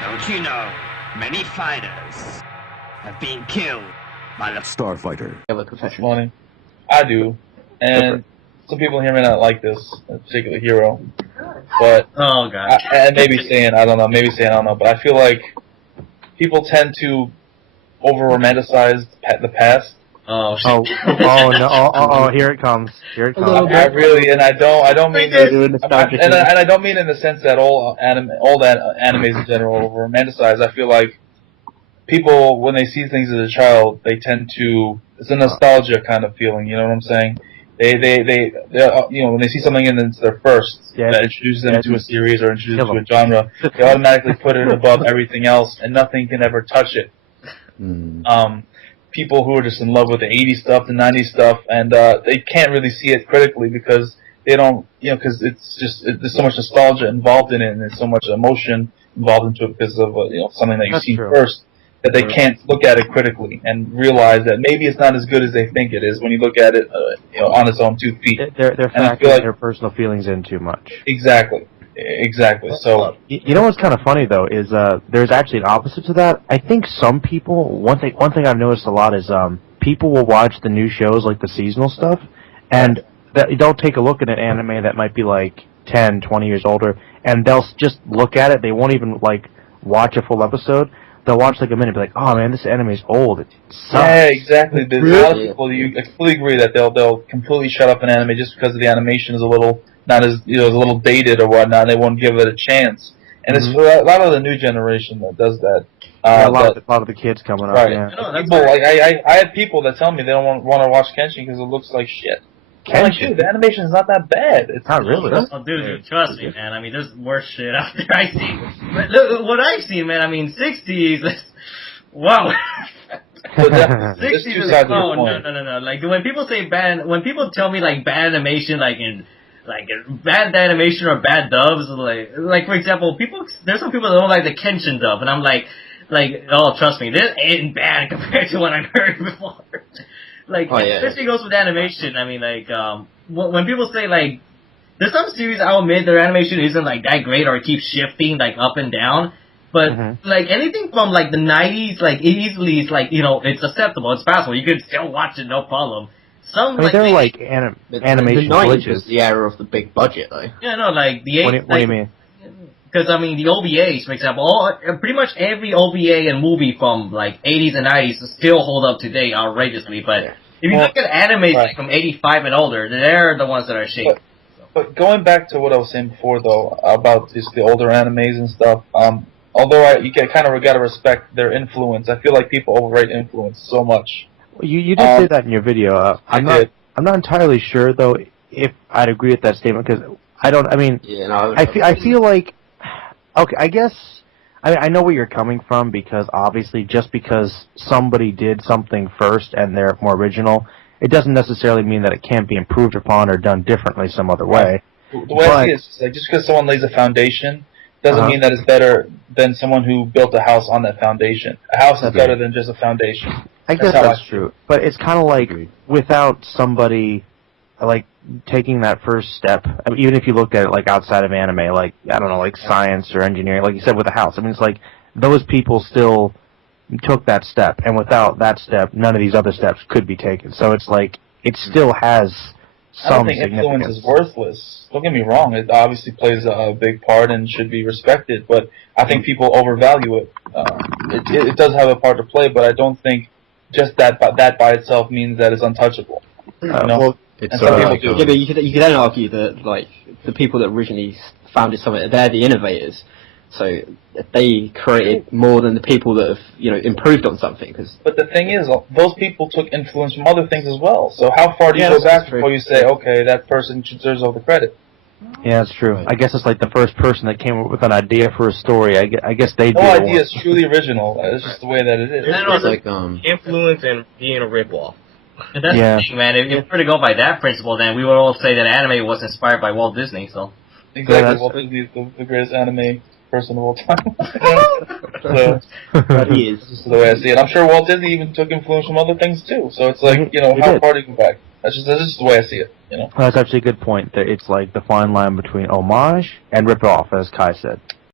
Don't you know, many fighters have been killed by the Starfighter. Have a confession. Funny. I do. And some people here may not like this particular hero. But Oh god. and maybe saying I don't know, but I feel like people tend to over romanticize the past. Oh shit. Oh no! Oh, here it comes! Here it comes! I really, and I don't mean Doing and I don't mean in the sense that all the animes in general over romanticize. I feel like people, when they see things as a child, they tend to, it's a nostalgia kind of feeling. You know what I'm saying? They when they see something and it's their first that introduces them to a series or introduces them to a genre, they automatically put it above everything else, and nothing can ever touch it. People who are just in love with the 80s stuff, the 90s stuff, and they can't really see it critically because they don't, because there's so much nostalgia involved in it, and there's so much emotion involved into it because of something that you've seen first, that they can't look at it critically and realize that maybe it's not as good as they think it is when you look at it, on its own 2 feet. They're factoring their personal feelings in too much. Exactly. So you know what's kind of funny though is there's actually an opposite to that. I think some people, one thing I've noticed a lot is people will watch the new shows like the seasonal stuff, and they'll take a look at an anime that might be like 10, 20 years older, and they'll just look at it. They won't even like watch a full episode. They'll watch like a minute and be like, oh man, this anime is old. It sucks. Yeah, exactly. There's a lot of people, I completely agree that they'll completely shut up an anime just because the animation is a little not as a little dated or whatnot. They won't give it a chance, and it's for a lot of the new generation that does that. A lot of the kids coming up. Right. Yeah. People, I had people that tell me they don't want to watch Kenshin because it looks like shit. I'm like, dude, the animation is not that bad. It's not really. Oh, dude, trust me, man. I mean, there's worse shit out there. I see. But look, what I've seen, man. I mean, 60s. Wow. 60s is no. Like when people say when people tell me like bad animation, like bad animation or bad dubs, like for example, there's some people that don't like the Kenshin dub, and I'm like, oh, trust me, this ain't bad compared to what I've heard before. Especially goes with animation. I mean, when people say there's some series I'll admit their animation isn't like that great or it keeps shifting like up and down. But anything from like the 90s, like easily it's like it's acceptable, it's passable. You could still watch it, no problem. Some they're animation the 90s glitches. Was the era of the big budget, though. Yeah, no, like the What do you mean? Because I mean the OVAs, for example, pretty much every OVA and movie from like 80s and 90s still hold up today outrageously. But if you look at animes like from 85 and older, they're the ones that are shaky. But going back to what I was saying before, though, about just the older animes and stuff, although you kind of gotta respect their influence, I feel like people overrate influence so much. You did say that in your video. I'm not entirely sure though if I'd agree with that statement because I feel like okay, I guess I know where you're coming from because obviously just because somebody did something first and they're more original, it doesn't necessarily mean that it can't be improved upon or done differently some other way. The way I see it is like just because someone lays a foundation doesn't mean that it's better than someone who built a house on that foundation. A house is better than just a foundation. I guess that's true. But it's kind of like without somebody like taking that first step, I mean, even if you looked at it like outside of anime, like I don't know, like science or engineering, like you said with a house. I mean, it's like those people still took that step, and without that step, none of these other steps could be taken. So it's like it still has some I don't think influence is worthless. Don't get me wrong; it obviously plays a big part and should be respected. But I think people overvalue it. It does have a part to play, but I don't think just that by itself means that it's untouchable. Well, you could then argue that like the people that originally founded something, they're the innovators. So they created more than the people that have improved on something. But the thing is, those people took influence from other things as well. So how far do you go back before you say, okay, that person deserves all the credit? Yeah, that's true. I guess it's like the first person that came up with an idea for a story. I guess they no idea is truly original. It's just the way that it is. It's like influence and being a ripoff. And that's the thing, man. If we were to go by that principle, then we would all say that anime was inspired by Walt Disney. So exactly, Walt Disney is the greatest anime person of all time. But he is. This is the way I see it. I'm sure Walt Disney even took influence from other things too. So it's like how far do you go back? That's just the way I see it. That's actually a good point. It's like the fine line between homage and rip off, as Kai said.